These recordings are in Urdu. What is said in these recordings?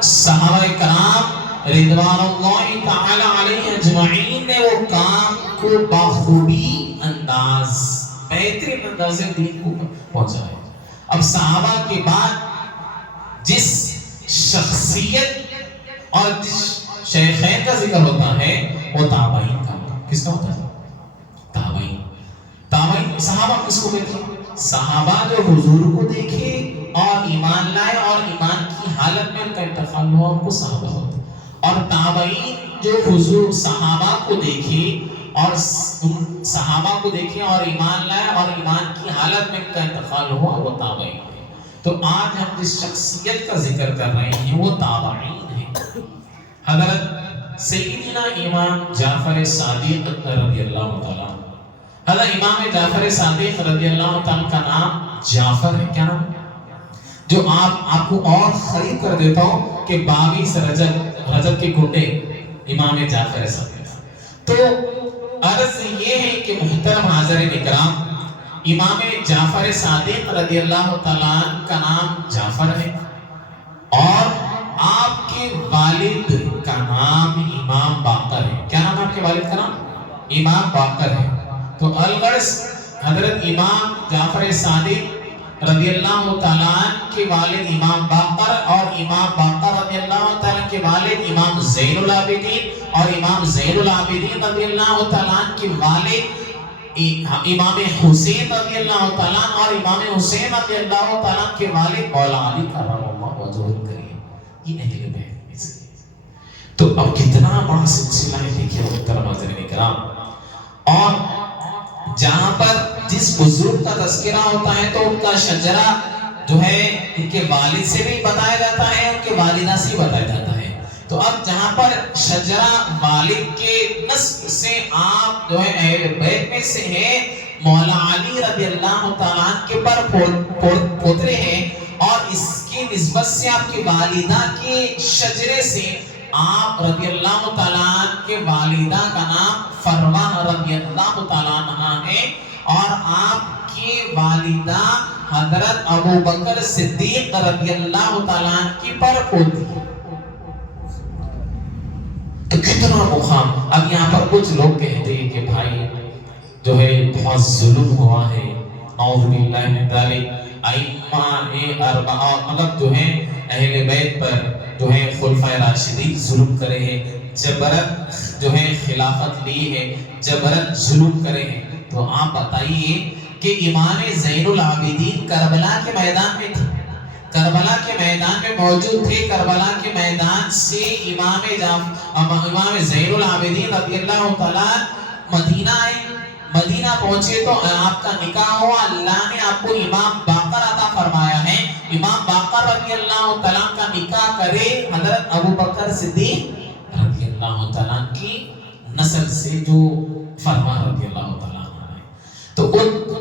صحابہ کرام رضوان اللہ تعالی علیہ اجمعین نے وہ کام کو بخوبی انداز بہترین انداز سے دین کو پہنچایا. اب صحابہ کے بعد جس شخصیت اور جس شیخین کا ذکر ہوتا ہے وہ تابعین کا ہوتا ہے. کس کا ہوتا ہے؟ تابعین. تابعین صحابہ کس کو کہتے ہیں؟ صحابہ جو حضور کو دیکھے اور ایمان لائے اور ایمان کی حالت میں ان کا انتقال ہوا ان کو صحابہ ہوتا ہے. اور تابعین جو حضور صحابہ کو دیکھے اور صحابہ کو دیکھے اور ایمان لائے اور ایمان کی حالت میں ان کا انتقال ہوا وہ تابعین ہے. تو آج ہم جس شخصیت کا ذکر کر رہے ہیں وہ تابعین ہیں. حضرت سیدنا امام جعفر صادق رضی اللہ تعالیٰ. حضرت امام جعفر صادق رضی اللہ تعالیٰ کا نام جعفر ہے. کیا نام؟ جو آپ کو اور خرید کر دیتا ہوں کہ 22 رجب کے گھنٹے امام جعفر صادق. تو عرض یہ ہے کہ محترم حاضرین اکرام امام جعفر صادق رضی اللہ تعالیٰ کا نام جعفر ہے اور آپ کے والد کا نام امام باقر ہے. کیا نام آپ کے والد کا نام؟ امام باقر ہے. تو الغرض حضرت امام جعفر صادق رضی اللہ تعالیٰ کے والد امام باقر اور امام باقر رضی اللہ تعالیٰ کے والد امام زین العابدین اور امام زین العابدین رضی اللہ تعالیٰ کے والد امام حسین رضی اللہ تعالیٰ اور امام حسین رضی اللہ تعالیٰ کے والد مولا علی کرم اللہ وجہہ کریم. یہ اہل بیت میں سے. تو اب کتنا بڑا سلسلہ ہے دیکھیے محترم حاضرین کرام. اور جہاں پر جس بزرگ کا تذکرہ ہوتا ہے تو ان کا شجرہ جو ہے ان کے والد سے بھی بتایا جاتا ہے ان کے والدہ سے بھی بتایا جاتا ہے. تو اب جہاں پر شجرہ والد کے نسب سے آپ جو ہے اہل بیت میں سے ہیں مولا علی رضی اللہ تعالیٰ کے پر پوترے ہیں اور اس کی نسبت سے آپ کی والدہ کے شجرے سے آپ رضی اللہ تعالیٰ کے والدہ کا نام فروا رضی اللہ تعالیٰ عنہ ہے اور آپ کی والدہ حضرت ابو بکر صدیق رضی اللہ تعالیٰ کی پر پوتری. تو کتنا مقام. اب یہاں پر کچھ لوگ کہتے ہیں کہ بھائی جو ہے بہت ظلم ہوا ہے نعوذ باللہ من ذالک. ائمہ اربعہ مطلب جو ہے اہل بیت پر جو ہے خلفائے راشدین ظلم کرے ہیں جبرت جو ہے خلافت لی ہے جبرت ظلم کرے ہیں. تو آپ بتائیے کہ امام زین العابدین کربلا کے میدان میں تھے کربلا کے میدان میں موجود تھے. کربلا کے میدان سے امام زین العابدین رضی اللہ تعالیٰ مدینہ آئے. مدینہ پہنچے تو آپ کا نکاح ہوا. اللہ نے آپ کو امام باقر عطا فرمایا ہے. امام باقر رضی اللہ تعالیٰ کا نکاح کرے حضرت ابو بکر صدیق رضی اللہ تعالیٰ کی نسل سے جو فرما رضی اللہ تعالیٰ. تو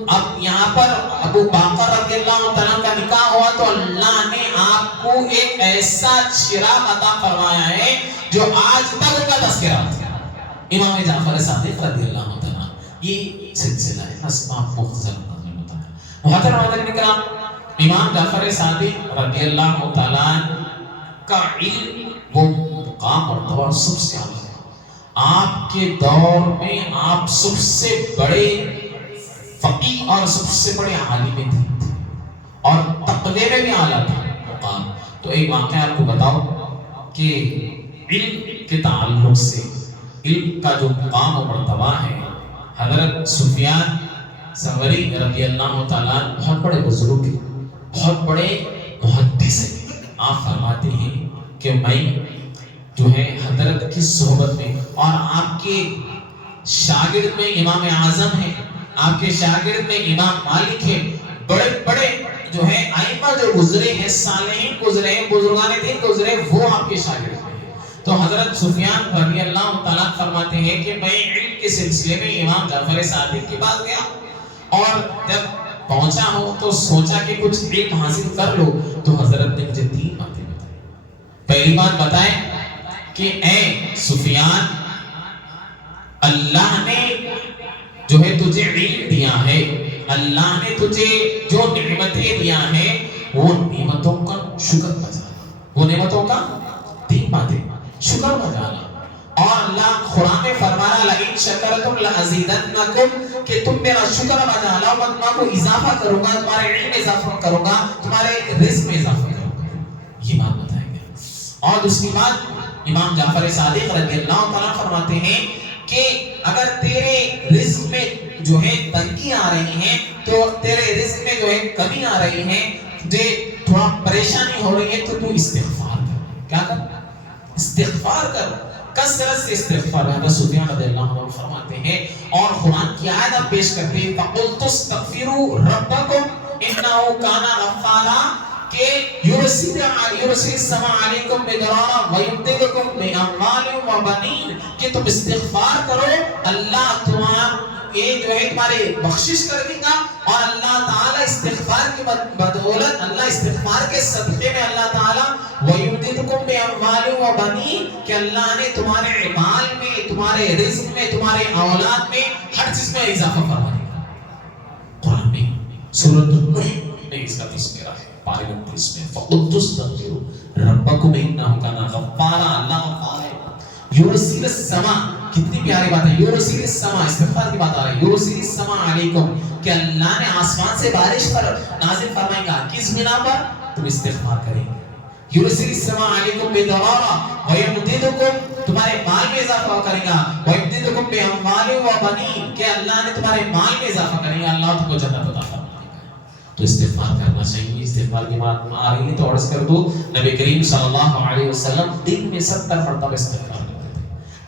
اب یہاں پر ابو باقر رضی اللہ تعالیٰ کا نکاح ہوا تو اللہ نے آپ کو ایک ایسا چراغ عطا فرمایا ہے جو آج تک ان کا تذکرہ ہوتا ہے. امام جعفر صادق رضی اللہ تعالیٰ. یہ سلسلہ ہے بس آپ مختصر نظر میں بتایا. محترم حاضرین کرام امام جعفر صادق رضی اللہ تعالیٰ کا علم وہ مقام اور دور سب سے اعلیٰ ہے. آپ کے دور میں آپ سب سے بڑے فقیہ اور سب سے بڑے عالم تھے اور تقوی میں بھی اعلیٰ تھا مقام. تو ایک واقعہ آپ کو بتاؤ کہ علم کے تعلق سے علم کا جو مقام و مرتبہ ہے حضرت سفیان ثوری رضی اللہ تعالیٰ بہت بڑے بزرگ ہیں بہت بڑے محدث ہیں. آپ فرماتے ہیں کہ میں جو ہے حضرت کی صحبت میں اور آپ کے شاگرد میں امام اعظم ہیں آپ کے شاگرد میں امام مالک ہے بڑے بڑے جو ہے ائمہ جو گزرے ہیں صالحین گزرے ہیں بزرگان دین گزرے وہ آپ کے شاگرد ہیں. تو حضرت سفیان رضی اللہ تعالیٰ فرماتے ہیں کہ میں علم کے سلسلے میں امام جعفر صادق کے پاس گیا اور جب پہنچا ہوں تو سوچا کہ کچھ علم حاصل کر لو. تو حضرت نے مجھے 3 باتیں بتائی. پہلی بات بتائیں کہ اے سفیان اللہ نے جو ہے تجھے علم دیا ہے اللہ نے تجھے جو نعمتیں دیا ہے وہ نعمتوں کا شکر بجا. وہ نعمتوں کا 3 باتیں، شکر بجانا. اور اللہ قرآن میں فرما رہا لئن شکرتم لازیدنکم کہ تم میرا شکر بجا لاؤ میں تمہارے کو اضافہ کروں گا، تمہارے علم میں اضافہ کروں گا، تمہارے رزق میں اضافہ کروں گا. یہ بات بتائیں گے. اور دوسری بات امام جعفر صادق رضی اللہ تعالیٰ فرماتے ہیں کہ اگر تیرے رزق میں جو ہے تنگی آ رہی ہے، تو تیرے رزق میں جو ہے کمی آ رہی ہے، تجھے تھوڑا پریشانی ہو رہی ہے، تو تو استغفار کر. کیا کر؟ استغفار کر. کثرت سے استغفار. حضرت سفیان رضی اللہ عنہ فرماتے ہیں اور قرآن کی آیت آپ پیش کرتے ہیں فَقُلْتُ اسْتَغْفِرُوا رَبَّكُمْ إِنَّهُ كَانَ غَفَّارًا کہ یرسل السماء علیکم مدرارا ویمددکم باموال وبنین کہ تم استغفار کرو اللہ تمہارا یہ جو ہے تمہارے بخشش کر دے گا. اور اللہ تعالیٰ استغفار کی بدولت اللہ استغفار کے صدقے میں اللہ تعالیٰ وَيُمْدِدُكُمْ بِأَمْوَالٍ وَبَنِينَ کہ اللہ نے تمہارے مال میں، تمہارے رزق میں، تمہارے اولاد میں ہر چیز میں اضافہ فرما دیا. قرآن میں سورۃ النحل میں اس کا تذکرہ ہے. پارے نمبر اس میں فَقُلْتُ اسْتَغْفِرُوا رَبَّكُمْ إِنَّهُ كَانَ غَفَّارًا. اللہ غفار ہے. یرسل السماء کتنی پیاری بات ہے. یرسل السماء استغفار کی بات آ رہی ہے. یرسل السماء علیکم کہ اللہ نے آسمان سے بارش پر نازل فرمائے گا. کس بنا پر؟ تم استغفار کریں گے. یرسل السماء علیکم مدرارا ویمددکم تمہارے مال میں اضافہ کرے گا. ویمددکم باموال وبنین کہ اللہ نے تمہارے مال میں اضافہ کرے گا. اللہ تم کو جنت عطا فرمائے گا. تو استغفار کرنا چاہیے. استغفار کی بات آ رہی ہے تو عرض کر دو نبی کریم صلی اللہ علیہ وسلم دن میں 70 مرتبہ استغفار کرتے تھے.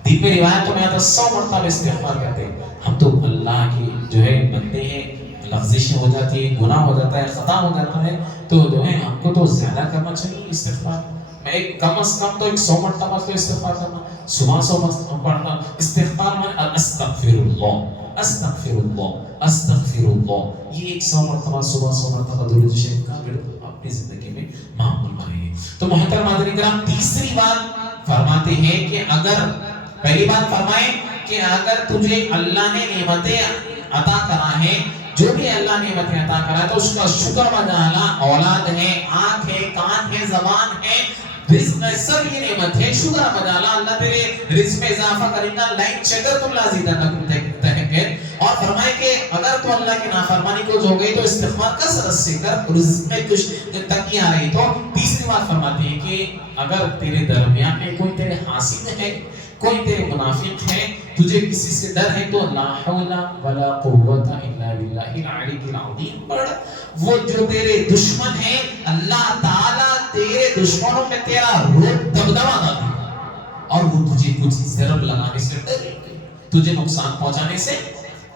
دن میں روایتوں میں آتا 100 مرتبہ استغفار کرتے. ہم تو اللہ کی جو ہے بندے ہیں، لغزشیں ہو جاتی ہے، گناہ ہو جاتا ہے، خطا ہو جاتا ہے، تو جو ہے ہم کو تو زیادہ کرنا چاہیے استغفار. میں ایک کم از کم تو 100 مرتبہ تو استغفار کرنا. صبح 100 مرتبہ پڑھنا استغفار میں استغفر اللہ استغفر اللہ استغفر اللہ. یہ 100 مرتبہ صبح 100 مرتبہ درود شریف کا اپنی زندگی میں معمول بنائیے. تو محترم حاضرین کرام تیسری بات فرماتے ہیں کہ اگر پہلی بات فرمائے کہ اگر تجھے اللہ نے نعمتیں عطا کرا ہے، جو بھی اللہ نے نعمتیں عطا کرا ہے تو اس کا شکر بجانا. اولاد ہے، آنکھ ہے، کان ہے، زبان ہے، رزق ہے، سب یہ نعمت ہے. شکر بجانا. اللہ تیرے رزق میں اضافہ کرے گا. لئن شکرتم لازیدنکم تہکر. اور فرمائے کہ اگر تو اللہ کی نافرمانی کو ہو گئی تو استغفار کثرت سے کر. رزق میں کچھ تنگی آ رہی تو تیسری بات فرماتے ہیں کہ اگر تیرے درمیان میں کوئی تیرے حاسد ہے، کوئی تیرے منافق ہے، تجھے کسی سے ڈر ہے تو لا حول ولا قوت الا باللہ العلی العظیم پڑھ. وہ جو تیرے دشمن ہیں اللہ تعالیٰ تیرے دشمنوں میں تیرا روح دبدبا ڈال دے اور وہ تجھے کچھ ضرب لگانے سے ڈریں گے، تجھے نقصان پہنچانے سے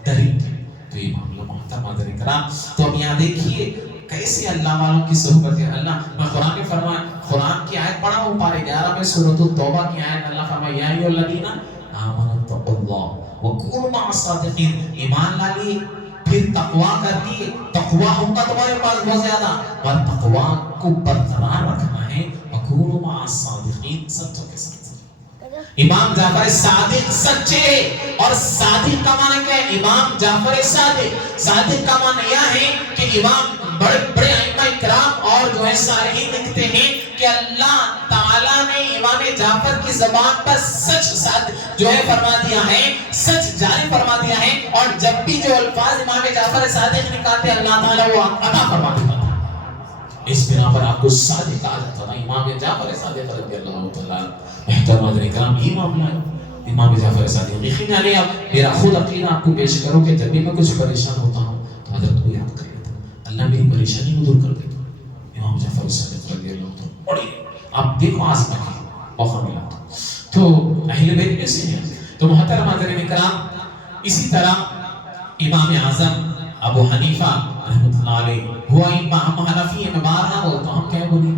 ڈریں گے. تو یہ معاملہ محترم حاضرین کرام. تو اب یہاں دیکھیے کیسے اللہ والوں کی صحبت ہے. اللہ میں قرآن میں فرمایا، قرآن کی آیت پڑھا ہوں پارے 11 میں سورۃ التوبہ کی آیت. اللہ فرمایا یا ایھا الذین آمنوا اتقوا اللہ وکونوا مع الصادقین. ایمان لالیے پھر تقویٰ کر لیے. تقویٰ ہوگا تمہارے پاس بہت زیادہ، اور تقویٰ کو برقرار رکھنا ہے. وکونوا مع الصادقین سچوں کے ساتھ. امام جعفر صادق سچے، اور صادق کا معنی کیا ہے؟ امام جعفر صادق. صادق کا معنی یہ ہے کہ امام بڑے بڑے ائمہ کرام اور جو ہے صالحین لکھتے ہیں کہ اللہ تعالیٰ نے امام جعفر کی زبان پر سچ جو ہے فرما دیا ہے، سچ جاری فرما دیا ہے. اور جب بھی جو الفاظ امام جعفر صادق نکالتے اللہ تعالیٰ وہ عطا فرما دیتا تھا. اس بنا پر آپ کو صادق کہا جاتا تھا. امام جعفر صادق رضی اللہ تعالیٰ. محترم حاضرین کرام یہ معاملہ ہے امام جعفر صادق. یقین علی آپ میرا خود عقیدہ آپ کو پیش کروں کہ جب بھی میں کچھ پریشان ہوتا ہوں تو حضرت کو یاد کر لیتا ہوں، اللہ میری پریشانی کو دور کر دیتا. امام جعفر صادق رضی اللہ تعالیٰ پڑھیے آپ دیکھو آزما کی موقع ملا تو اہل بیت میں سے ہیں. تو محترم حاضرین کرام اسی طرح امام اعظم ابو حنیفہ رحمۃ اللہ علیہ ہوا امام حنفی ہے. میں بارہا بولتا ہوں کیا بولیے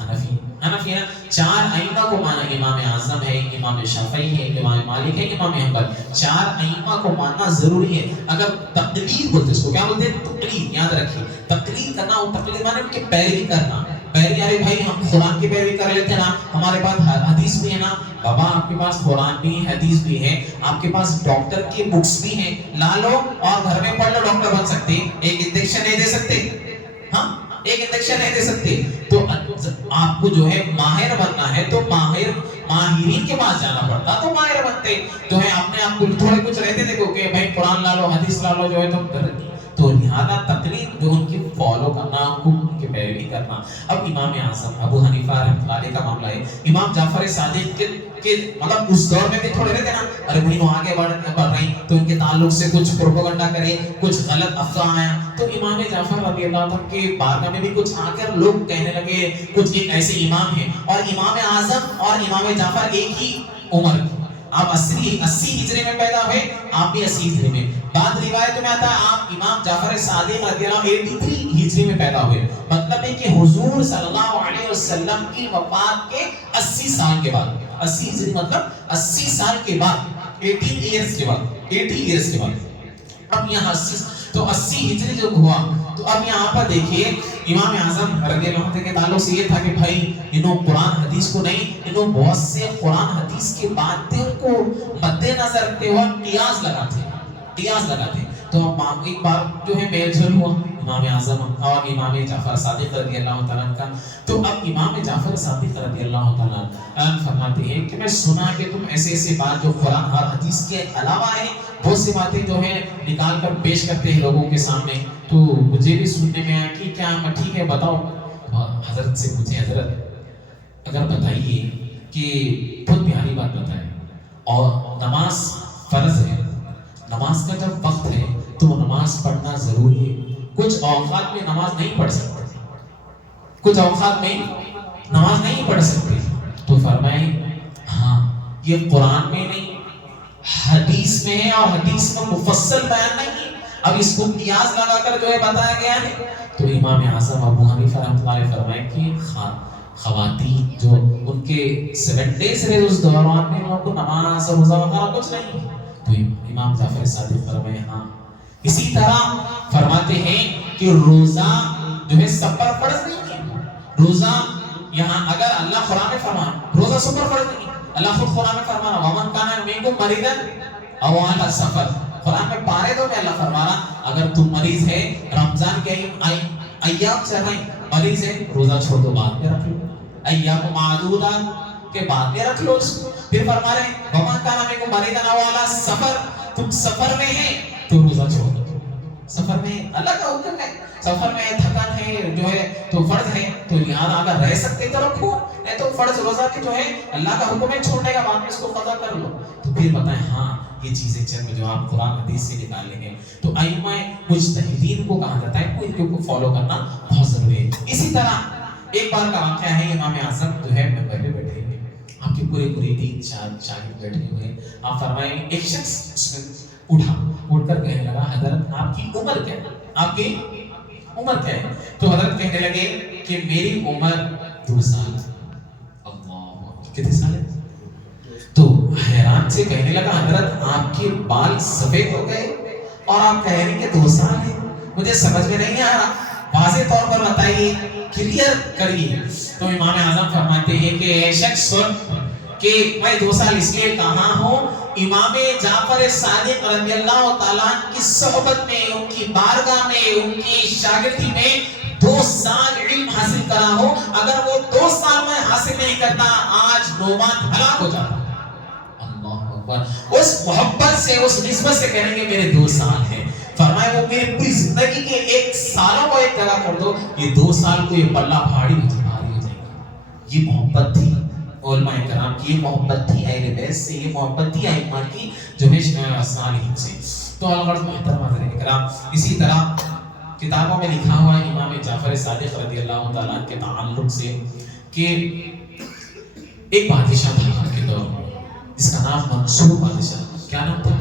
حنفی. حنفی ہے. 4 ائمہ کو مانا امام اعظم ہے، امام شافعی ہے، امام مالک ہے، امام حنبل. 4 ائمہ کو ماننا ضروری ہے. اگر تقلید بولتے اس کو کیا بولتے ہیں؟ تقلید. یاد رکھیے تقلید کرنا اور تقلید مانے ان کی پیروی کرنا. پیروی ارے بھائی ہم قرآن کی پیروی کر لیتے ہیں نا، ہمارے پاس حدیث بھی ہے نا. بابا آپ کے پاس قرآن بھی ہے، حدیث بھی ہے، آپ کے پاس ڈاکٹر کی بکس بھی ہیں، لا لو اور گھر میں پڑھ لو. ڈاکٹر بن سکتے، ایک انجیکشن نہیں دے سکتے. ہاں ایک انجیکشن نہیں دے سکتے. تو آپ کو جو ہے ماہر بننا ہے تو ماہرین کے پاس جانا پڑتا، تو ماہر بنتے، جو ہے اپنے آپ کو تھوڑے کچھ رہتے دیکھو کہ بھائی قرآن لا لو، حدیث لا لو، جو ہے تو لہذا تقلید جو ان کی فالو کرنا، ان کی پیروی کرنا۔ اب امام اعظم ابو حنیفہ رحمۃ اللہ علیہ کا معاملہ ہے، امام جعفر صادق کے مطلب اس دور میں بھی تھوڑے رہتے نا، ارے بھائی وہ آگے بڑھ رہے ہیں تو ان کے تعلق سے کچھ پروپیگنڈا کرے، کچھ غلط افواہ آیا، تو امام جعفر رضی اللہ عنہ کے بارگاہ میں بھی کچھ آ کر لوگ کہنے لگے کچھ ایک ایسے امام ہیں، اور امام اعظم اور امام جعفر ایک ہی عمر کی، آپ 80 ہجری میں پیدا ہوئے، آپ بھی 80 ہجری میں، بعد روایت میں آتا ہے آپ امام جعفر صادق رضی اللہ عنہ 83 ہجری میں پیدا ہوئے، مطلب ہے کہ حضور صلی اللہ علیہ وسلم کی وفات کے 80 سال کے بعد، 80 ہجری مطلب 80 سال کے بعد، 80 ایئرز کے بعد، اب یہاں 80 ہجری جو ہوا، تو اب یہاں پر دیکھیے امام اعظم رضی اللہ عنہ کے تعلق سے یہ تھا کہ بھائی انہوں قرآن حدیث کو نہیں، انہوں بہت سے قرآن حدیث کے باتوں کو مد نظر رکھتے ہوئے قیاس لگاتے، تو ایک بار جو ہے میل جھل ہوا امام اعظم اور امام جعفر صادق رضی اللہ تعالیٰ کا، تو اب امام جعفر صادق رضی اللہ تعالیٰ فرماتے ہیں کہ میں سنا کہ تم ایسے بات جو قرآن اور حدیث کے علاوہ ہیں بہت سی باتیں جو ہیں نکال کر پیش کرتے ہیں لوگوں کے سامنے، تو مجھے بھی سننے میں آیا کہ کیا ٹھیک ہے بتاؤ، حضرت سے پوچھے حضرت اگر بتائیے کہ بہت پیاری بات بتائیں، اور نماز فرض ہے، نماز کا جب وقت ہے تو نماز پڑھنا ضروری ہے، کچھ اوقات میں نماز نہیں پڑھ سکتے، کچھ اوقات میں نماز نہیں پڑھ سکتے، تو فرمائیں ہاں یہ قرآن میں نہیں حدیث میں ہے، اور حدیث میں مفصل بیان نہیں، اب اس کو قیاس لگا کر جو ہے بتایا گیا ہے، تو امام اعظم ابو حنیفہ رحمۃ اللہ علیہ فرمائے کہ خواتین جو ان کے 7 days رہے اس دوران میں ان کو نماز اور روزہ وغیرہ کچھ نہیں، تو امام جعفر صادق فرمائے ہاں، اسی طرح فرماتے ہیں کہ روزہ جو ہے سب پر فرض نہیں ہے، روزہ یہاں اگر اللہ قرآن میں فرمانا روزہ سب پر فرض نہیں، اللہ خود قرآن میں فرمانا ومن کان منکم مریضا او علی سفر، قرآن میں پارے دو میں اللہ فرمانا اگر تم مریض ہے، رمضان کے ایام چل رہے مریض ہے، روزہ چھوڑ دو، بعد میں رکھ لو، ایام معدودات کے بعد میں رکھ لو، پھر فرما رہے ہیں ومن کان منکم مریضا او علی سفر، تم سفر میں ہے تو روزہ چھوڑ دو، سفر میں اللہ کا حکم ہے، سفر میں تھکن ہے جو ہے تو فرض ہے، تو لہٰذا اگر رہ سکتے تو رکھو، نہیں تو فرض روزہ کے جو ہے اللہ کا حکم ہے چھوڑنے کا، بعد میں اس کو قضا کر لو، تو پھر بتائیں ہاں یہ چیزیں چند جو آپ قرآن حدیث سے نکال لیں گے، تو ائمہ مجتہدین کو کہا جاتا ہے ان کو فالو کرنا بہت ضروری ہے۔ اسی طرح ایک بار کا واقعہ ہے، امام اعظم جو ہے منبر پہ بیٹھے ہوئے، آپ کے پورے دین شاگرد بیٹھے ہوئے، آپ فرمائیں ایک شخص اٹھ کر کہنے لگا حضرت آپ کی عمر کیا ہے، آپ کی عمر کیا ہے، تو حضرت کہنے لگے کہ میری عمر 2 سال، اللہ کتنے سال ہے، تو حیران سے کہنے لگا حضرت آپ کے بال سفید ہو گئے اور آپ کہہ رہے ہیں کہ 2 سال ہے، مجھے سمجھ میں نہیں آ رہا، واضح طور پر بتائیے، کلیئر کریے، تو امام اعظم فرماتے ہیں کہ اے شخص سن کہ میں 2 سال اس لیے کہا ہوں، امام جعفر صادق رضی اللہ تعالیٰ کی صحبت میں، ان کی بارگاہ میں، ان کی شاگردی میں 2 سال علم حاصل کرا ہو، اگر وہ 2 سال میں حاصل نہیں کرتا آج نوبات ہلاک ہو جاتا، اللہ اکبر، اس محبت سے اس نسبت سے کہیں گے میرے 2 سال ہیں، فرمائے وہ میری پوری زندگی کے 1 سالوں کو ایک جگہ کر دو، یہ 2 سال کو یہ پلہ بھاری ہو جائے گا، یہ محبت تھی علماء کرام کی، یہ محبت تھی اہل بیت سے، یہ محبت تھی ائمہ کی جو ہے صالحین سے، تو الغرض محترم حضرات کرام، اسی طرح کتابوں میں لکھا ہوا ہے امام جعفر صادق رضی اللہ تعالیٰ کے تعلق سے کہ ایک بادشاہ تھا آپ کے دور میں جس کا نام منصور بادشاہ، کیا نام تھا؟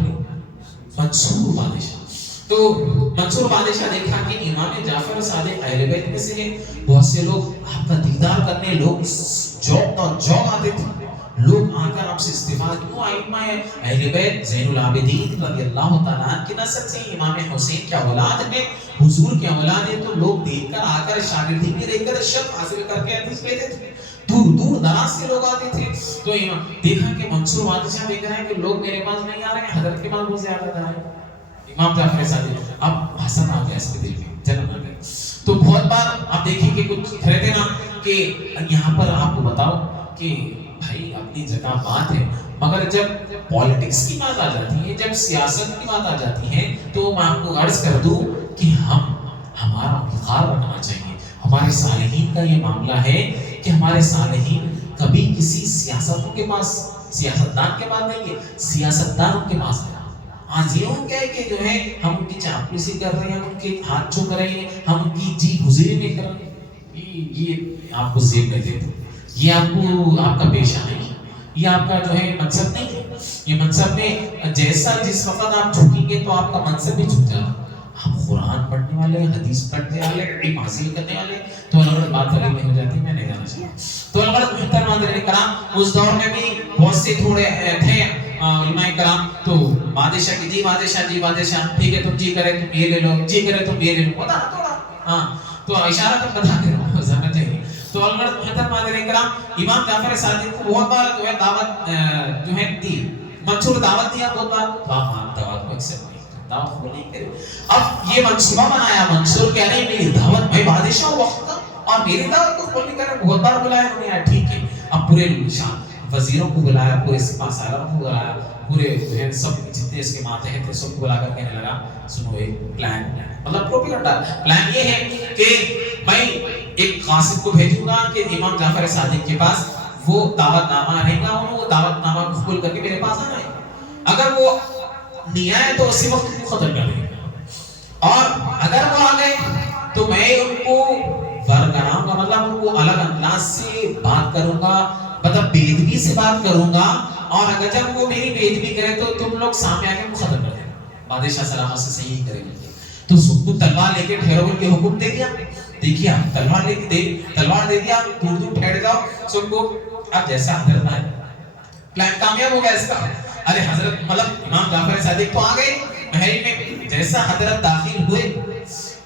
منصور بادشاہ، تو منصور بادشاہ دیکھا کہ امام جعفر صادق اہل بیت میں سے بہت سے لوگ آپ کا دیدار کرنے، لوگ جوگ آتے تھے، لوگ آ کر آپ سے استفادہ، کیوں ائمہ اہل بیت زین العابدین رضی اللہ تعالیٰ عنہ کی نسل سے، امام حسین کی اولاد میں، حضور کی اولاد ہے، تو لوگ دیکھ کر آ کر شاگردی میں رہ کر شرف حاصل کر کے حدیث لیتے تھے، دور دراز سے لوگ آتے تھے، تو دیکھا کہ منصور بادشاہ دیکھ رہے ہیں کہ لوگ میرے پاس نہیں آ رہے ہیں، حضرت کے پاس بہت زیادہ آ رہے ہیں، امام جعفر صادق، اب حسن آ گیا اس کے دل میں، جنم آ گیا، تو بہت بار آپ دیکھیں کہ کچھ رہتے نا کہ یہاں پر آپ کو بتاؤ کہ بھائی اپنی جگہ بات ہے، مگر جب پالیٹکس کی بات آ جاتی ہے، جب سیاست کی بات آ جاتی ہے، تو میں آپ کو عرض کر دوں کہ ہمارا وقار رکھنا چاہیے. ہمارے صالحین کا یہ معاملہ ہے کہ ہمارے صالحین کبھی کسی سیاستوں کے پاس، سیاستدان کے پاس نہیں ہے، سیاستدان ان کے پاس ہے. آج یہ ہو گیا ہے کہ جو ہے ہم ان کی چاپلوسی کر رہے ہیں، ہم ان کے ہاتھ چھو کر رہے ہیں، ہم ان کی جی گزری نہیں کر رہے ہیں. یہ آپ کو زیب نہیں دیتے، یہ آپ کو آپ کا پیشہ نہیں، یہ آپ کا جو ہے منصب نہیں ہے. یہ منصب میں جیسا جس وقت آپ جھکیں گے تو آپ کا منصب بھی جھک جائے. ہم قرآن پڑھنے والے، حدیث پڑھنے والے، علم حاصل کرنے والے، تو الگ بات علی نہیں ہو جاتی. میں نہیں جانا چاہتا. تو الگ بہتر ماندر کرام اس دور میں بھی بہت سے تھوڑے تھے علماء کرام. تو بادشاہ کی جی بادشاہ، جی بادشاہ، ٹھیک ہے تم جی کرے تم یہ لے لو، جی کرے تم یہ لے لو، ہوتا نا تھوڑا. ہاں تو اشارہ تم بتا دے رہا ہوں، سمجھ جائیے. تو الگ بہتر ماندر کرام امام جعفر صادق کو بہت بار جو ہے دعوت جو ہے دی، منصور دعوت دیا بہت بار، تو آپ دعوت کو ایکسپٹ نہیں کرے، دعوت کو نہیں کرے. اب یہ منصوبہ بنایا منصور کہہ رہے میری دعوت، میں بادشاہ وقت کا اور میری دعوت کو قبول نہیں کر رہے. بہت بار بلایا انہوں نے، ٹھیک ہے. اب پورے وزیروں کو بلایا، پورے سپاہ سالاروں کو بلایا، پورے جو ہے سب جتنے اس کے ماتحت تھے سب کو بلا کر کہنے لگا سنو ایک پلان، مطلب پروپیگنڈا پلان یہ ہے کہ میں ایک قاصد کو بھیجوں گا کہ امام جعفر صادق کے پاس وہ دعوت نامہ رہے گا، انہوں وہ دعوت نامہ قبول کر کے میرے پاس آنا ہے. اگر وہ نہیں آئے تو اسی وقت کو ختم کر دیں گے، اور اگر وہ آ گئے تو میں ان کو ورگراؤں گا، مطلب ان کو الگ انداز سے بات کروں گا، مطلب بے ادبی سے بات کروں گا. اور اگر جب وہ میری بے ادبی کرے تو تم لوگ سامنے آ کے وہ ختم کر دینا. بادشاہ سلامت سے صحیح کرے گا. تو سب کو تلوار لے کے ٹھہرو کے حکم دے دیا. دیکھیے تلوار لے کے تلوار دے دیا، دور دور ٹھہر جاؤ سب کو. اب جیسا حضرت آئے پلان کامیاب ہو گیا اس کا. ارے حضرت مطلب امام جعفر صادق تو آ گئے محل میں. جیسا حضرت داخل ہوئے،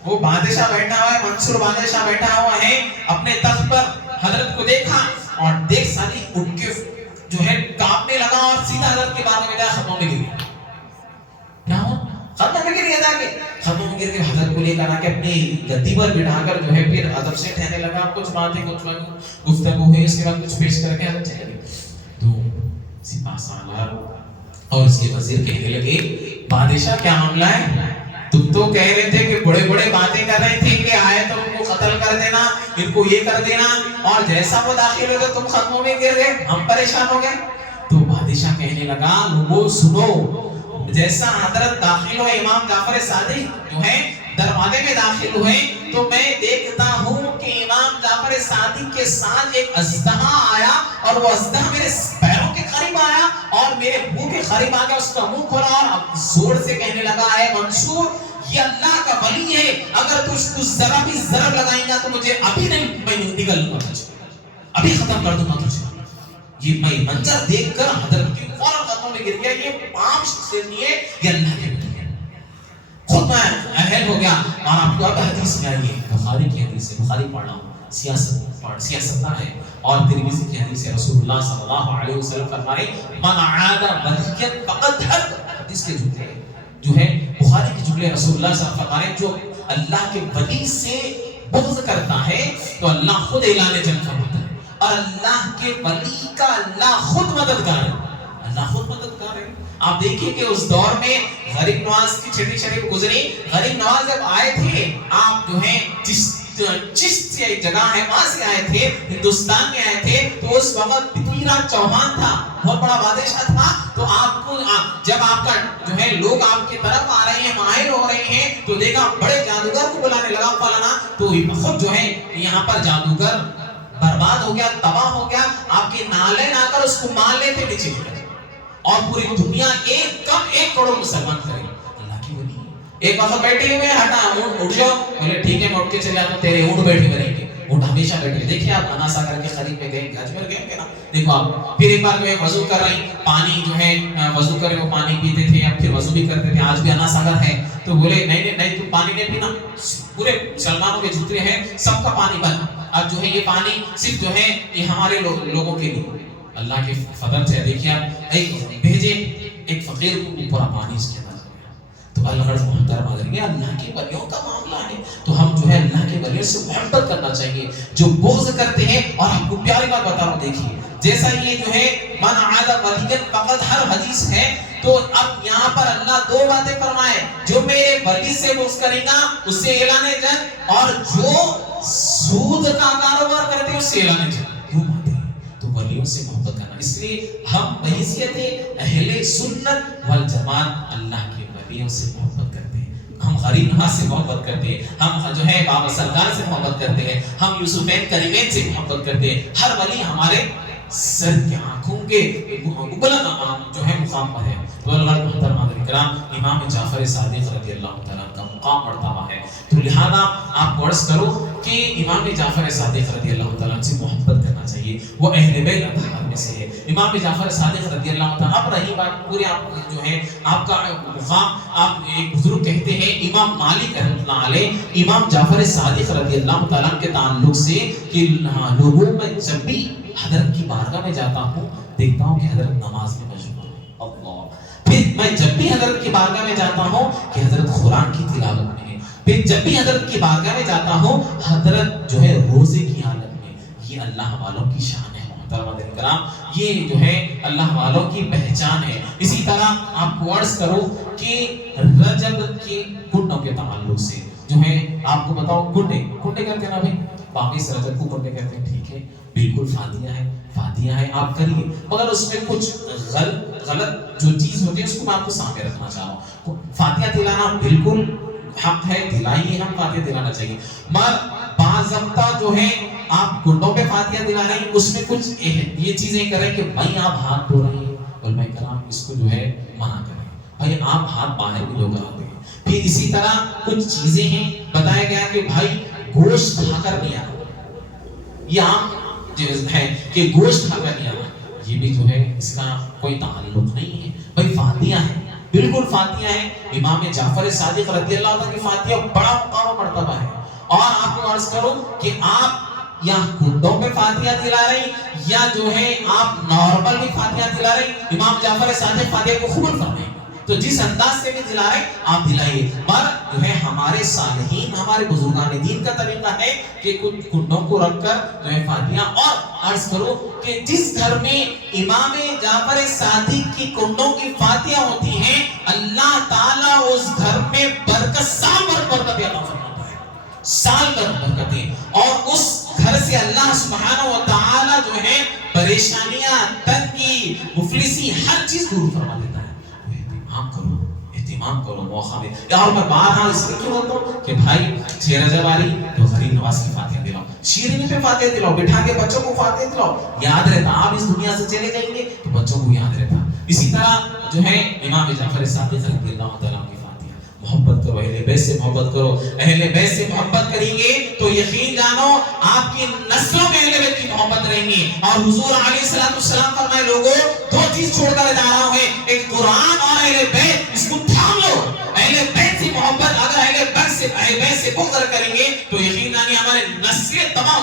وہ بادشاہ بیٹھا ہوا ہے، منصور بادشاہ بیٹھا ہوا ہے اپنے تخت پر. حضرت کو دیکھا اور دیکھ ساری اٹھ کے جو ہے کانپنے لگا اور سیدھا حضرت کے بارے میں جا خطوں میں گر گیا. کیا ہوا؟ خطوں میں گر گیا. جا کے خطوں میں گر کے حضرت کو لے کر آ کے اپنی گدی پر بٹھا کر جو ہے پھر ادب سے کہنے لگا. کچھ باتیں کچھ گفتگو ہوئی، اس کے بعد کچھ پیش کر کے حضرت چلے گئے. تو سپاہ سالار اور اس کے وزیر کہنے لگے بادشاہ کیا معاملہ ہے؟ تم تو کہہ رہے تھے کہ بڑے بڑے باتیں کر رہے تھے کہ آئے تو ان کو قتل کر دینا، ان کو یہ کر دینا، اور جیسا وہ داخل ہوئے تم خدموں میں گر گئے، ہم پریشان ہو گئے. تو بادشاہ کہنے لگا لوگوں سنو، جیسا حضرت داخل ہوئے امام جعفر صادق جو ہے دروازے میں داخل ہوئے تو میں دیکھتا ہوں کہ امام جعفر صادق کے ساتھ ایک اژدہا آیا اور وہ اژدہا میرے پیروں کے قریب آیا اور میرے منہ کے قریب آ گیا. اس کا منہ کھولا اور زور سے کہنے لگا اے منصور یہ اللہ کا ولی ہے، اگر تو اس کو ذرا بھی ضرب لگائیں گا تو مجھے ابھی نہیں، میں نگل لوں گا تجھے، ابھی ختم کر دوں گا تجھے. یہ میں منظر دیکھ کر حضرت کی فوراً قدموں میں گر گیا. یہ عام شخص نہیں ہے، یہ اللہ کے ولی ہے. خود میں اہل ہو گیا. اور آپ کو اب حدیث میں آئیے، بخاری کی حدیث ہے، بخاری پڑھ رہا ہوں، سیاستدان ہے، اور ترمذی کی حدیث ہے. رسول اللہ صلی اللہ علیہ وسلم فرمائے من عاد ولیًا فقد حد. حدیث کے جملے جو ہے بخاری کے جملے، رسول اللہ صلی اللہ علیہ وسلم فرمائے جو اللہ کے ولی سے بغض کرتا ہے تو اللہ خود اعلان جنگ فرماتا ہے، اور اللہ کے ولی کا اللہ خود مددگار ہے. اللہ خود مددگار ہے. آپ دیکھیں کہ اس دور میں غریب نواز کی چھٹی شریف گزری. غریب نواز جب آئے تھے، آپ جو ہیں چشت سے ایک جگہ ہے وہاں سے آئے تھے، ہندوستان میں آئے تھے. تو اس وقت پرتھوی راج چوہان تھا، بہت بڑا بادشاہ تھا. تو آپ کو جب آپ کا جو ہے لوگ آپ کی طرف آ رہے ہیں، مائل ہو رہے ہیں، تو دیکھا بڑے جادوگر کو بلانے لگا فلانا. تو خود جو ہے یہاں پر جادوگر برباد ہو گیا، تباہ ہو گیا. آپ کے نالے نہ کر اس کو مان لیتے نیچے گرے، اور پوری دنیا ایک کم 1 کروڑ مسلمان کرے. اللہ کی ولی ایک وقت بیٹھے ہوئے ہٹا اونٹ اٹھ جاؤ، بولے ٹھیک ہے میں اٹھ کے چلے آتا ہوں، تیرے اونٹ بیٹھے ہوئے رہیں گے. اونٹ ہمیشہ بیٹھے. دیکھیے آپ انا ساگر کے قریب میں گئے، اجمیر گئے کہ نا، دیکھو آپ پھر ایک بار جو ہے وضو کر رہی، پانی جو ہے وضو کرے وہ پانی پیتے تھے، اب پھر وضو بھی کرتے تھے. آج بھی انا ساگر ہے. تو بولے نہیں تم پانی نہیں پینا، پورے مسلمانوں کے جتنے ہیں سب کا پانی بند. اب جو ہے یہ پانی صرف جو ہے یہ ہمارے لوگوں کے لیے. اللہ کے فضل سے دیکھیے آپ ایک بھیجے ایک فقیر کو پورا پانی اس کے اندر. تو تو اللہ محترم آدمی اللہ کے ولیوں کا معاملہ ہے، تو ہم جو ہے اللہ کے ولیوں سے محبت کرنا چاہیے جو بغض کرتے ہیں. اور آپ کو پیاری بات بتا رہا ہوں، دیکھیے جیسا یہ جو ہے من عاد ولیًا فقد ہر حدیث ہے، تو اب یہاں پر اللہ دو باتیں فرمائے، جو میرے ولی سے بغض کرے گا اس سے اعلان جنگ، اور جو سود کا کاروبار کرتے ہیں اس سے اعلان جنگ. دو باتیں. تو ولیوں سے محبت کرنا، اس لیے ہم بحیثیت اہل سنت والجماعت اللہ کے ولیوں سے محبت کرتے ہیں. ہم غریب نواز سے محبت کرتے ہیں، ہم جو ہے بابا سرکار سے محبت کرتے ہیں، ہم یوسفین کریمین سے محبت کرتے ہیں. ہر ولی ہمارے سر کی آنکھوں کے بلند جو ہے مقام پر ہے. تو اللہ محترم کرام امام جعفر صادق رضی اللہ تعالیٰ کا مقام مرتبہ ہے. تو لہذا آپ عرض کرو کہ امام جعفر صادق رضی اللہ تعالیٰ سے محبت کرنا چاہیے، وہ اہل بیت اطہار میں سے ہے. امام جعفر صادق رضی اللہ تعالیٰ، اب رہی بات پورے آپ جو ہے آپ کا مقام، آپ ایک بزرگ کہتے ہیں امام مالک رحمۃ اللہ علیہ امام جعفر صادق رضی اللہ تعالیٰ کے تعلق سے کہ لوگوں میں جب بھی حضرت کی بارگاہ میں جاتا ہوں دیکھتا ہوں کہ حضرت نماز میں مشغول ہے. اللہ. پھر میں جب بھی حضرت کی بارگاہ میں جاتا ہوں کہ حضرت قرآن کی تلاوت میں ہے. پھر جب بھی حضرت کی بارگاہ میں جاتا ہوں حضرت جو ہے روزے کی حالت میں. یہ اللہ والوں کی شان ہے محترم کرام، یہ جو ہے اللہ والوں کی پہچان ہے. اسی طرح آپ کو عرض کرو کہ رجب کے کنڈوں کے تعلق سے جو ہے آپ کو بتاؤ، کنڈے کہتے ہیں نا بھائی، باقی سے رجب کو کنڈے کہتے ہیں، ٹھیک ہے بالکل فاتحہ ہے آپ کریے، مگر اس میں کچھ غلط جو چیز ہوتی ہے اس کو میں آپ کو سامنے رکھنا چاہ رہا ہوں. فاتحہ دلانا بالکل حق ہے، دلائیے، ہم فاتحہ دلانا چاہیے، مگر باضابطہ جو ہے آپ کنڈوں پہ فاتحہ دلا رہے ہیں اس میں کچھ یہ چیزیں کریں کہ بھائی آپ ہاتھ دھو رہے ہیں، علماء کرام اس کو جو ہے منع کریں، بھائی آپ ہاتھ باہر بھی دھو کر آتے ہیں. پھر اسی طرح کچھ چیزیں ہیں بتایا گیا کہ بھائی گوشت کھا کر نہیں آنا، یہ عام ہے کہ گوشت کھا کر نہیں آنا، یہ بھی جو ہے اس کا کوئی تعلق نہیں ہے. بھائی فاتحہ ہے، بالکل فاتحہ ہے. امام جعفر صادق رضی اللہ عنہ کی فاتحہ بڑا مقام و مرتبہ ہے. اور آپ کو عرض کروں کہ آپ یا کنڈوں میں فاتحہ دلا رہے ہیں یا جو ہے آپ نارمل بھی فاتحہ دلا رہے ہیں، امام جعفر صادق فاتحہ کو قبول فرمائیں. تو جس انداز سے بھی دلا رہے آپ دلائیے. پر جو ہے ہمارے صالحین، ہمارے بزرگان دین کا طریقہ ہے کہ کچھ کنڈوں کو رکھ کر جو ہے فاتحہ. اور عرض کرو کہ جس گھر میں امام جعفر صادق کی کنڈوں کی فاتحہ ہوتی ہیں اللہ تعالیٰ اس گھر میں برکت، سال بھر برکت عطا فرماتا ہے، سال بھر برکتیں. اور اس گھر سے اللہ سبحانہ و تعالیٰ جو ہے پریشانیاں، تنگی، مفلسی، ہر چیز دور فرما دیتا ہے. اہتمام کرو موقع میں. اور میں بار اس لیے کیوں بولتا ہوں کہ بھائی 6 رجب آ رہی تو غریب نواز کی فاتحہ دلاؤ، شیرینی پہ فاتحہ دلاؤ، بٹھا کے بچوں کو فاتحہ دلاؤ، یاد رہتا آپ اس دنیا سے چلے جائیں گے تو بچوں کو یاد رہتا. اسی طرح جو ہے امام جعفر صادق رضی اللہ تعالیٰ کی فاتحہ. محبت کرو، اہل بیت سے محبت کرو. اہل بیت سے محبت کریں گے تو یقین جانو آپ کی نسلوں میں اہل بیت کی محبت رہیں گی. اور حضور علیہ السلام فرمائے لوگوں 2 چیز چھوڑ کر جا رہا ہوں، ایک قرآن اور اہل بیت، اس کو تھام لو. اہل بیت سے محبت، اگر اہل بیت سے بغض کریں گے تو یقین جانیے ہمارے نسلیں تباہ ہو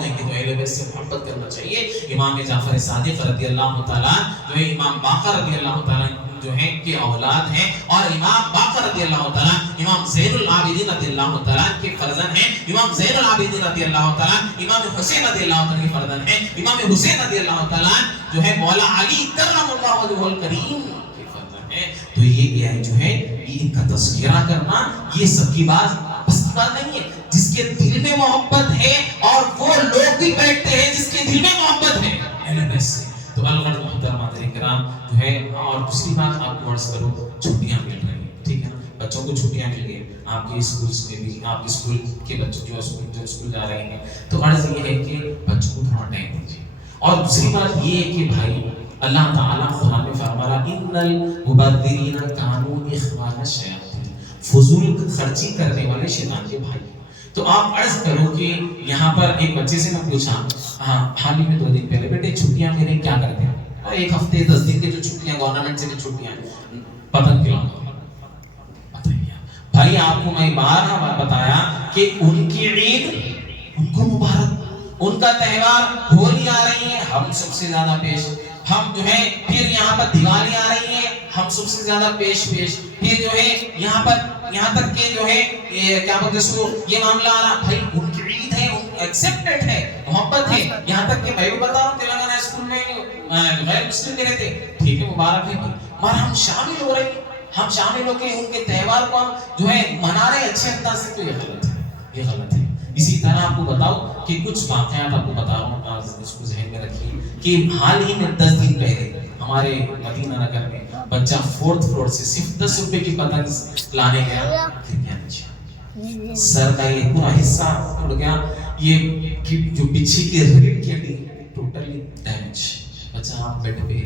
جائیں گے، تو اہل بیت سے محبت کرنا چاہیے. امام جعفر صادق رضی اللہ تعالیٰ جو ہے امام باقر رضی اللہ تعالیٰ جو ہیں کہ اولاد ہیں، اور امام باقر رضی اللہ تعالیٰ امام زین العابدین رضی اللہ تعالیٰ کے فرزند ہیں. امام زین العابدین رضی اللہ تعالیٰ امام حسین رضی اللہ تعالیٰ کے فرزند ہیں. امام حسین رضی اللہ تعالیٰ جو ہے مولا علی کرم اللہ وجہہ الکریم کے فرزند ہیں. تو یہ جو ہے ان کا تذکرہ کرنا یہ سب کی بات بس کی بات نہیں ہے. جس کے دل میں محبت ہے اور وہ لوگ بھی بیٹھتے ہیں جس کے دل میں محبت ہے اہل بیت سے. تو الغرض محترم حضرات کرام جو ہے. اور دوسری بات آپ کو عرض کرو، چھٹیاں مل رہی ہیں، ٹھیک ہے نا، بچوں کو چھٹیاں مل گئی آپ کے اسکولس میں بھی، آپ کے اسکول کے بچوں جو اسکول جا رہے ہیں، تو عرض یہ ہے کہ بچوں کو تھوڑا ٹائم دیجیے. اور دوسری بات یہ ہے کہ بھائی اللہ تعالیٰ قرآن میں فرما رہا ان المبذرین کانوا اخوان الشیاطین، فضول خرچی کرنے والے شیطان کے بھائی. تو آپ عرض کرو کہ یہاں پر ایک بچے سے میں پوچھا، حال ہی میں 2 دن پہلے، بیٹے چھٹیاں میرے کیا کرتے ہیں؟ 1 ہفتے 10 دن کی جو چھٹیاں گورنمنٹ سے جو چھٹیاں ہیں، پتنگ کھلانا. بھائی آپ کو میں بار بتایا کہ ان کی عید ان کو مبارک، ان کا تہوار ہولی آ رہی ہے ہم سب سے زیادہ پیش، ہم جو ہے پھر یہاں پر دیوالی آ رہی ہے ہم سب سے زیادہ پیش، پھر جو ہے یہاں تک کہ جو ہے یہ کیا بولتے ہیں یہ معاملہ آ رہا بھائی ان کی عید ہے، ایکسیپٹڈ ہے، محبت ہے، یہاں تک کہ میں بھی بتاؤں تلنگانہ اسکول میں غیر مسلم بھی رہتے، ٹھیک ہے مبارک ہے مگر ہم شامل ہو رہے ہیں، ہم شامل ہو کے ان کے تہوار کو ہم جو ہے منا رہے اچھے انداز سے، تو یہ غلط ہے، یہ غلط ہے۔ اسی طرح آپ کو بتاؤ کہ کچھ واقعات آپ کو بتا رہا ہوں، اس کو ذہن میں رکھیے کہ حال ہی میں 10 دن پہلے ہمارے مدینہ نگر میں بچہ 4th فلور سے صرف 10 روپے کی پتنگ لانے گیا، گر گیا نیچے، سر کا یہ پورا حصہ اڑ گیا، یہ جو پیچھے کی ریڑھ کی ہڈی ٹوٹلی ڈیمیج، بچہ آپ بیڈ پہ،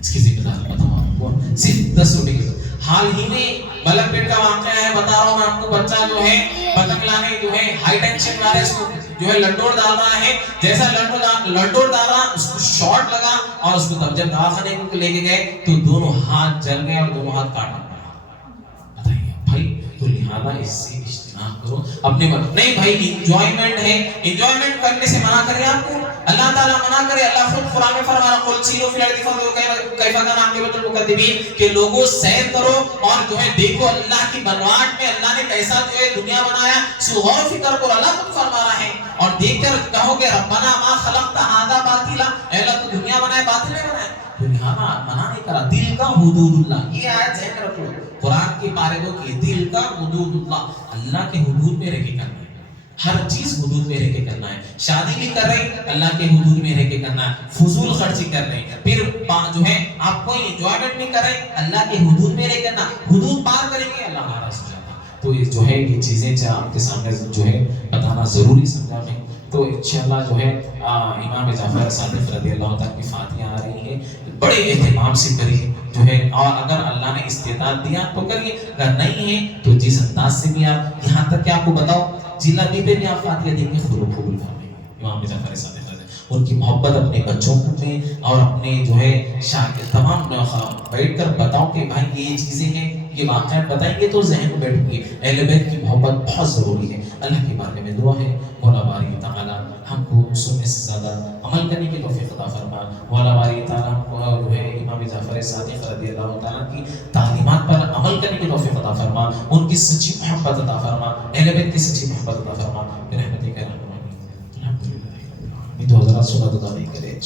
اس کی ذمہ دار بتاؤ آپ کو، صرف 10 روپے کی۔ حال ہی میں بلک پیٹ کا واقعہ ہے، بتا رہا ہوں میں آپ کو، بچہ جو ہے پتنگ لانے جو ہے ہائی ٹینشن والے اس کو جو ہے لنڈور ڈال رہا ہے، جیسا لنڈور ڈال رہا اس کو شارٹ لگا اور اس کو تب جب دواخانے کو لے کے گئے تو دونوں ہاتھ جل گئے اور دونوں ہاتھ کاٹا پڑا۔ بتائیے بھائی، تو لہذا اس سے اجتناب کرو اپنے نہیں بھائی، انجوائمنٹ ہے، انجوائمنٹ کرنے سے منع کرے آپ کو، اللہ تعالیٰ منع کرے، اللہ خود قرآن میں فرما رہا قل سیروا فی الارض فانظروا کیف کان عاقبۃ المکذبین کہ لوگوں سیر کرو اور جو ہے دیکھو اللہ کی بنواٹ میں اللہ نے کیسا جو ہے دنیا بنایا، سو غور و فکر کرو، اللہ خود فرما رہا ہے، اور دیکھ کر کہو گے ربنا ما خلقت ھذا باطلا، اے اللہ تو دنیا بنائے باطل نہیں بنائے، تو یہاں منع نہیں کرا، دل کا حدود اللہ، یہ آیت ذہن میں رکھو، قرآن کی پارے دو کہ دل کا حدود اللہ کے حدود میں رہ کے کرنا ہے، ہر چیز حدود میں رہ کے کرنا ہے، شادی بھی کر رہے اللہ کے حدود میں رہ کے کرنا ہے، فضول خرچی کر رہے پھر جو ہے آپ کوئی انجوائمنٹ نہیں کر رہے اللہ کے حدود میں رہ کرنا، حدود پار کریں گے اللہ ناراض ہو جاتا، تو یہ جو ہے یہ چیزیں آپ کے سامنے جو ہے بتانا ضروری سمجھا میں، تو انشاءاللہ جو ہے امام جعفر صادق رضی اللہ تعالیٰ کی فاتحہ آ رہی ہے، بڑے اہتمام سے کریے جو ہے، اور اگر اللہ نے استعداد دیا تو کریے، اگر نہیں ہے تو جس انداز سے بھی آپ، یہاں تک کہ آپ کو بتاؤ جلابی پہ بھی آپ فاتحہ دیں گے قبول فرمائیں گے، امام جعفر صادق ان کی محبت اپنے بچوں کو دیں اور اپنے جو ہے شاگرد تمام بیٹھ کر بتاؤ کہ بھائی یہ چیزیں ہیں، یہ واقعات بتائیں گے تو ذہن میں بیٹھیں گے، اہل بیت کی محبت بہت ضروری ہے، اللہ کے بارے میں دعا ہے مولا باری تعالیٰ ہم کو سننے سے زیادہ عمل کرنے کی توفیق عطا فرما، مولا باری تعالیٰ ہم کو جو ہے امام جعفر صادق رضی اللہ تعالیٰ کی تعلیمات پر عمل کرنے کی توفیق عطا فرما، ان کی سچی محبت عطا فرما، اہل بیت کی سچی محبت عطا فرما، برحمتک یا ارحم الراحمین۔ الحمدللہ، یہ تو حضرات سنا تو نہیں کرے